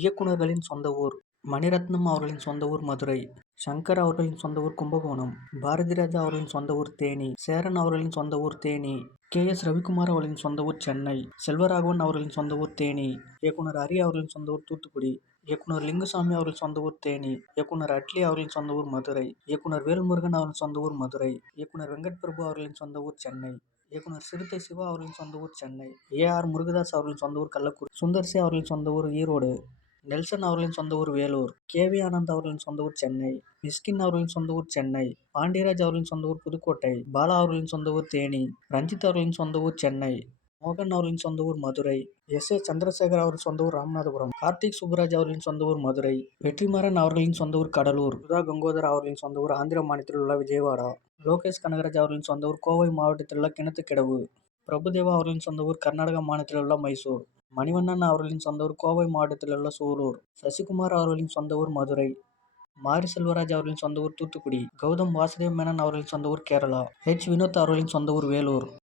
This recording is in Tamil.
இயக்குனர்களின் சொந்த ஊர் மணிரத்னம் அவர்களின் சொந்த ஊர் மதுரை சங்கர் அவர்களின் சொந்த ஊர் கும்பகோணம் பாரதிராஜா அவர்களின் சொந்த ஊர் தேனி சேரன் அவர்களின் சொந்த ஊர் தேனி கே எஸ் ரவிக்குமார் அவர்களின் சொந்த ஊர் சென்னை செல்வராகவன் அவர்களின் சொந்த ஊர் தேனி இயக்குனர் ஹரி அவர்களின் சொந்த ஊர் தூத்துக்குடி இயக்குனர் லிங்குசாமி அவர்கள் சொந்த ஊர் தேனி இயக்குனர் அட்லி அவர்களின் சொந்த ஊர் மதுரை இயக்குனர் வேல்முருகன் அவர்களின் சொந்த ஊர் மதுரை இயக்குனர் வெங்கட் பிரபு அவர்களின் சொந்த ஊர் சென்னை இயக்குனர் சிறுத்தை சிவா அவர்களின் சொந்த ஊர் சென்னை ஏ ஆர் முருகதாஸ் அவர்களின் சொந்த ஊர் கள்ளக்குறிச்சி சுந்தர் சி அவர்களின் சொந்த ஊர் ஈரோடு நெல்சன் அவர்களின் சொந்த ஊர் வேலூர் கே வி ஆனந்த் அவர்களின் சொந்த ஊர் சென்னை மிஸ்கின் அவர்களின் சொந்த ஊர் சென்னை பாண்டியராஜ் அவர்களின் சொந்த ஊர் புதுக்கோட்டை பாலா அவர்களின் சொந்த ஊர் தேனி ரஞ்சித் அவர்களின் சொந்த ஊர் சென்னை மோகன் அவர்களின் சொந்த ஊர் மதுரை எஸ் ஏ சந்திரசேகர் அவர்கள் சொந்த ஊர் ராமநாதபுரம் கார்த்திக் சுப்ராஜ் அவர்களின் சொந்த ஊர் மதுரை வெற்றிமாறன் அவர்களின் சொந்த ஊர் கடலூர் சுதா கங்கோதர் அவர்களின் சொந்த ஊர் ஆந்திர மாநிலத்தில் உள்ள விஜயவாடா லோகேஷ் கனகராஜ் அவர்களின் சொந்த ஊர் கோவை மாவட்டத்தில் உள்ள கிணத்துக்கிடவு பிரபுதேவா அவர்களின் சொந்த ஊர் கர்நாடக மாநிலத்தில் உள்ள மைசூர் மணிவண்ணன் அவர்களின் சொந்த ஊர் கோவை மாவட்டத்தில் உள்ள சூலூர். சசிகுமார் அவர்களின் சொந்த ஊர் மதுரை. மாரி செல்வராஜ் அவர்களின் சொந்த ஊர் தூத்துக்குடி. கௌதம் வாசுதேவ் மேனன் அவர்களின் சொந்த ஊர் கேரளா. ஹெச் வினோத் அவர்களின் சொந்த ஊர் வேலூர்.